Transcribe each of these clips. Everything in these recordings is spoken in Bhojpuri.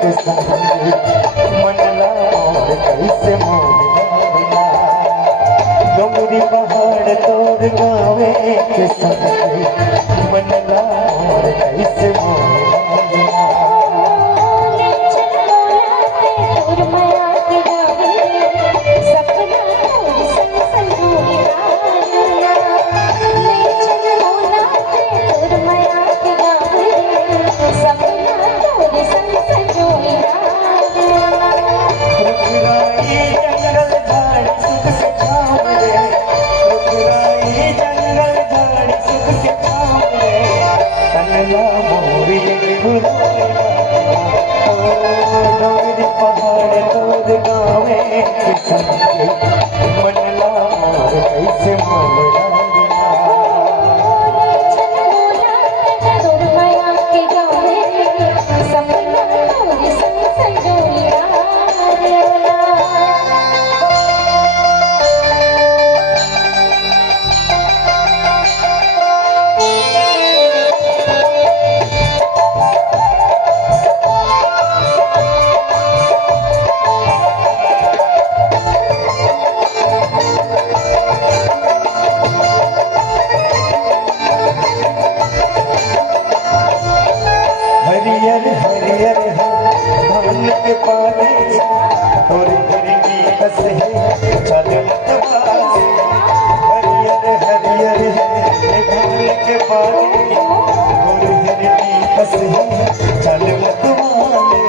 के संग मनला मोर कैसे मोरला डोंगरी पहाड़ तोड़ गावे के संग मनला मोर कैसे मोरला पहाड़ तोड़ गावे मनला मोर कैसे मोरला हरियर हरियर धान के पानी और हरी कस है चल मत बाजे हरियर हरियर धान के पानी और हरी कस है चल मत वाले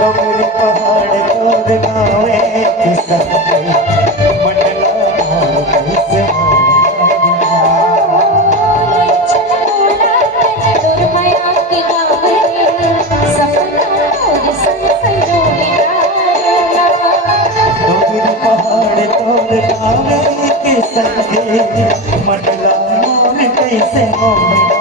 डोंगरी पहाड़ तोड़ गावे के संग मनला मोर कैसे डोंगरी पहाड़ तोड़ गावे के संग मनला मोर कैसे मोरला